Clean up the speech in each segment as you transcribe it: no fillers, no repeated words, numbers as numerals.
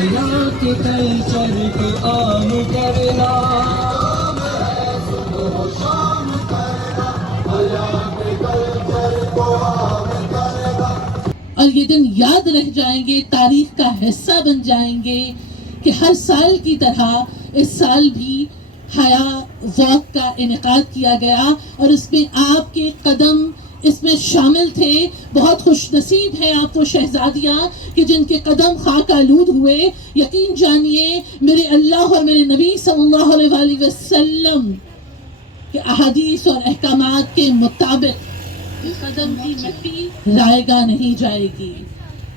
حیا کے کلچر کو عام کرنا، اور یہ دن یاد رہ جائیں گے، تاریخ کا حصہ بن جائیں گے کہ ہر سال کی طرح اس سال بھی حیا واک کا انعقاد کیا گیا اور اس میں آپ کے قدم اس میں شامل تھے۔ بہت خوش نصیب ہیں آپ وہ شہزادیاں کہ جن کے قدم خاک آلود ہوئے۔ یقین جانیے میرے اللہ اور میرے نبی صلی اللہ علیہ وآلہ وسلم کے احادیث اور احکامات کے مطابق قدم کی مٹی رائے گا نہیں جائے گی،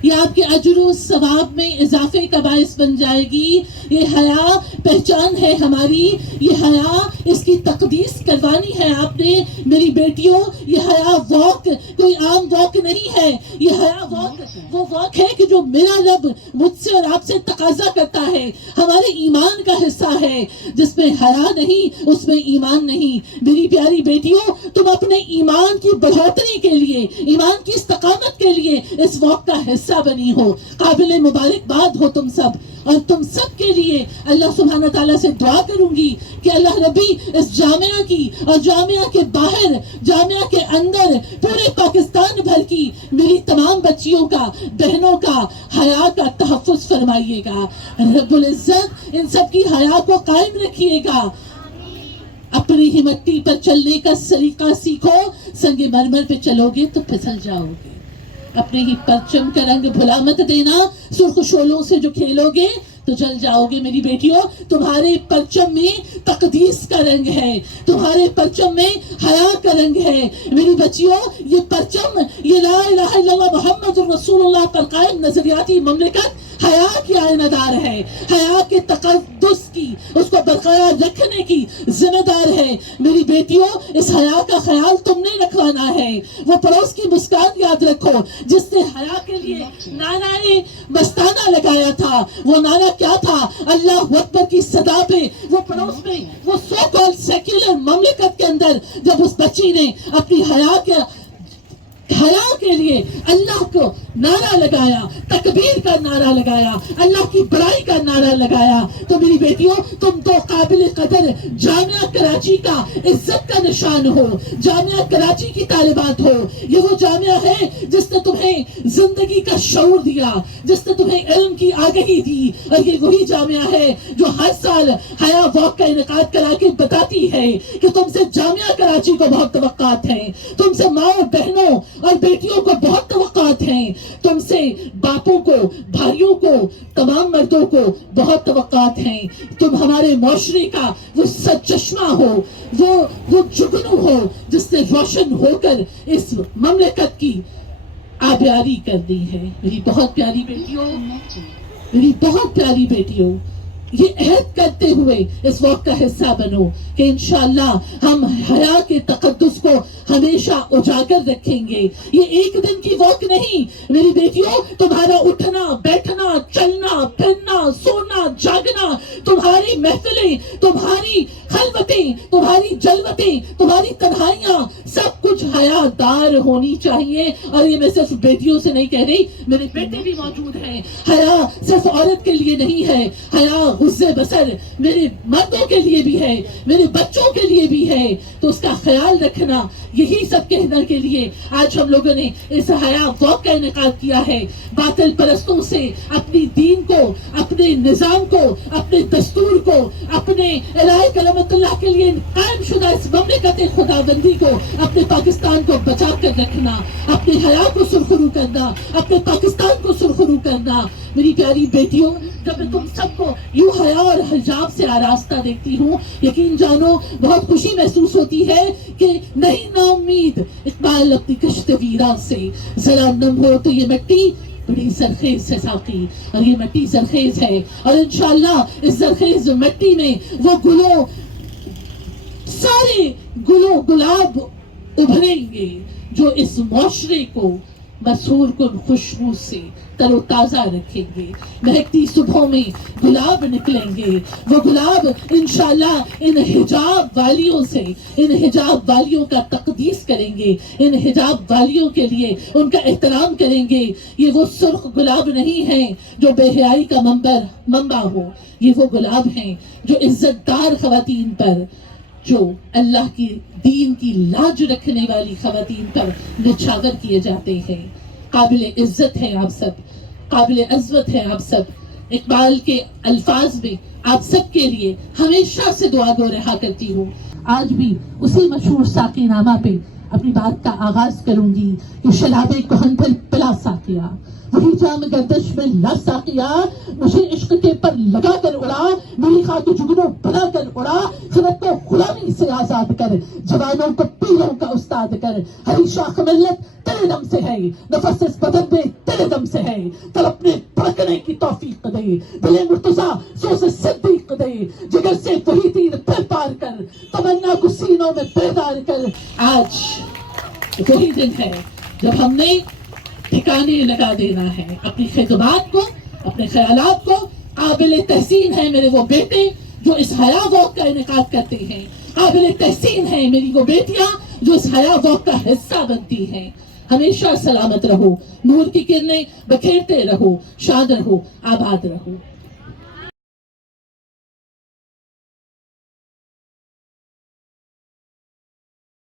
یہ آپ کے اجر و ثواب میں اضافے کا باعث بن جائے گی۔ یہ حیا پہچان ہے ہماری، یہ حیا اس کی تقدیس کروانی ہے آپ نے میری بیٹیوں۔ یہ حیا واک کوئی عام واک نہیں ہے، یہ حیا واک وہ واک ہے کہ جو میرا رب مجھ سے اور آپ سے تقاضا کرتا ہے، ہمارے ایمان کا حصہ ہے۔ جس میں حیا نہیں اس میں ایمان نہیں۔ میری پیاری بیٹیوں، تم اپنے ایمان کی بڑھوتری کے لیے، ایمان کی استقامت کے لیے اس واک کا حصہ بنی ہو۔ قابل مبارکباد ہو تم سب، اور تم سب کے لیے اللہ سبحانہ تعالیٰ سے دعا کروں گی کہ اللہ ربی اس جامعہ کی اور جامعہ کے باہر، جامعہ کے اندر، پورے پاکستان بھر کی میری تمام بچیوں کا، بہنوں کا حیا کا تحفظ فرمائیے گا۔ رب العزت ان سب کی حیا کو قائم رکھیے گا۔ اپنی ہی مٹی پر چلنے کا سلیقہ سیکھو، سنگ مرمر پہ چلو گے تو پھسل جاؤ گے۔ اپنے ہی پرچم کا رنگ بھلا مت دینا، سرخ شولوں سے جو کھیلو گے تو جل جاؤ گے۔ میری بیٹیوں، تمہارے پرچم میں تقدیس کا رنگ ہے، تمہارے پرچم میں حیا کا رنگ ہے۔ میری بچیوں، یہ پرچم، یہ لا الہ الا اللہ محمد رسول اللہ پر قائم نظریاتی مملکت حیا کی آئینہ دار ہے، حیا کے تقدس کی، اس کو برقرار رکھنے کی ذمہ دار ہے۔ میری بیٹیوں، اس حیا کا خیال تم نے رکھوانا ہے۔ وہ پڑوس کی مسکان یاد رکھو جس نے حیا کے لیے نعرہ مستانہ لگایا تھا۔ وہ نعرہ کیا تھا؟ اللہ اکبر کی صدا پہ وہ پڑوس میں، وہ سو کال سیکولر مملکت کے اندر جب اس بچی نے اپنی حیا کے لیے اللہ کو نعرہ لگایا، تکبیر کا نعرہ لگایا، اللہ کی بڑائی کا نعرہ لگایا، تو میری بیٹیوں تم تو قابل قدر جامعہ کراچی کا عزت کا نشان ہو، جامعہ کراچی کی طالبات ہو۔ یہ وہ جامعہ ہے جس نے تمہیں زندگی کا شعور دیا، جس نے تمہیں علم کی آگہی دی، اور یہ وہی جامعہ ہے جو ہر سال حیا واک کا انعقاد کرا کے بتاتی ہے کہ تم سے جامعہ کراچی کو بہت توقعات ہیں، تم سے ماں بہنوں اور بیٹیوں کو بہت توقعات ہیں، تم سے باپوں کو، بھائیوں کو، تمام مردوں کو بہت توقعات ہیں۔ تم ہمارے معاشرے کا وہ سرچشمہ ہو، وہ جگنو ہو جس نے روشن ہو کر اس مملکت کی آبیاری کر دی ہے۔ میری بہت پیاری بیٹیوں، میری بہت پیاری بیٹیوں، یہ عہد کرتے ہوئے اس وقت کا حصہ بنو کہ انشاءاللہ ہم حیا کے تقدس کو ہمیشہ اجاگر رکھیں گے۔ یہ ایک دن کی واک نہیں میری بیٹیوں، تمہارا اٹھنا، بیٹھنا، چلنا، پھرنا، سونا، جاگنا، تمہاری محفلیں، تمہاری خلوتیں، تمہاری جلوتیں، تمہاری تنہائیاں، سب کچھ حیا دار ہونی چاہیے۔ اور یہ میں صرف بیٹیوں سے نہیں کہہ رہی، میرے بیٹے بھی موجود ہیں۔ حیا صرف عورت کے لیے نہیں ہے، حیا غض بصر میرے مردوں کے لیے بھی ہے، میرے بچوں کے لیے بھی ہے۔ تو اس کا خیال رکھنا، یہی سب کہنے کے لیے آج ہم لوگوں نے اس حیا واک کا انعقاد کیا ہے۔ باطل پرستوں سے اپنی دین کو، اپنے نظام کو، اپنے دستور کو، اپنے الہی کلمت اللہ کے لیے قائم شدہ اس مملکت خداوندی کو، اپنے پاکستان کو بچا کر رکھنا، اپنے حیا کو سرخرو کرنا، اپنے پاکستان کو سرخرو کرنا۔ میری پیاری بیٹیوں، جب میں تم سب کو یوں حیا اور حجاب سے آراستہ دیکھتی ہوں، یقین جانو بہت خوشی محسوس ہوتی ہے کہ نہیں نا امید اقبال اپنی کشت ویران سے ذرا نم ہو تو یہ مٹی بڑی زرخیز ہے ساقی، اور یہ مٹی زرخیز ہے، اور انشاءاللہ اس زرخیز مٹی میں وہ گلوں، سارے گلوں گلاب ابھریں گے جو اس معاشرے کو مسحور کن خوشبو سے تر و تازہ رکھیں گے. مہکتی صبحوں میں گلاب نکلیں گے. وہ گلاب انشاءاللہ ان حجاب والیوں سے، ان حجاب والیوں کا تقدیس کریں گے، ان حجاب والیوں کے لیے ان کا احترام کریں گے. یہ وہ سرخ گلاب نہیں ہیں جو بے حیائی کا منبع ہو. یہ وہ گلاب ہیں جو عزت دار خواتین پر، جو اللہ کی دین کی لاج رکھنے والی خواتین پر نچھاور کیے جاتے ہیں. قابل عزت ہیں آپ سب، قابل عزت ہیں آپ سب. اقبال کے الفاظ میں آپ سب کے لیے ہمیشہ سے دعا گو رہا کرتی ہوں. آج بھی اسی مشہور ساقی نامہ پہ اپنی بات کا آغاز کروں گی کہ شراب کہن پھر پلا ساقیا، وہی جام گردش میں لا ساقیا، مجھے عشق کے پر لگا کر اڑا، میری خاک جگنوں بنا کر اڑا، خلق کو غلامی سے آزاد کر، جوانوں کو پیروں کا استاد کر. ہری شاخ ملت تیرے دم سے ہے، نفس اس بدن میں تیرے دم سے ہے، تڑپنے بھڑکنے کی توفیق دے، دل مرتضیٰ سوز صدیق دے، جگر سے وہی تیر پھر پار کر، تمنا کو سینوں میں بیدار کر. آج وہی دن ہے جب ہم نے ٹھکانے لگا دینا ہے اپنی خدمات کو، اپنے خیالات کو. قابل تحسین ہے میرے وہ بیٹے جو اس حیا واک کا انعقاد کرتے ہیں. قابل تحسین ہے میری وہ بیٹیاں جو اس حیا واک کا حصہ بنتی ہیں. ہمیشہ سلامت رہو، نور کی کرنیں بکھیرتے رہو، شاد رہو، آباد رہو.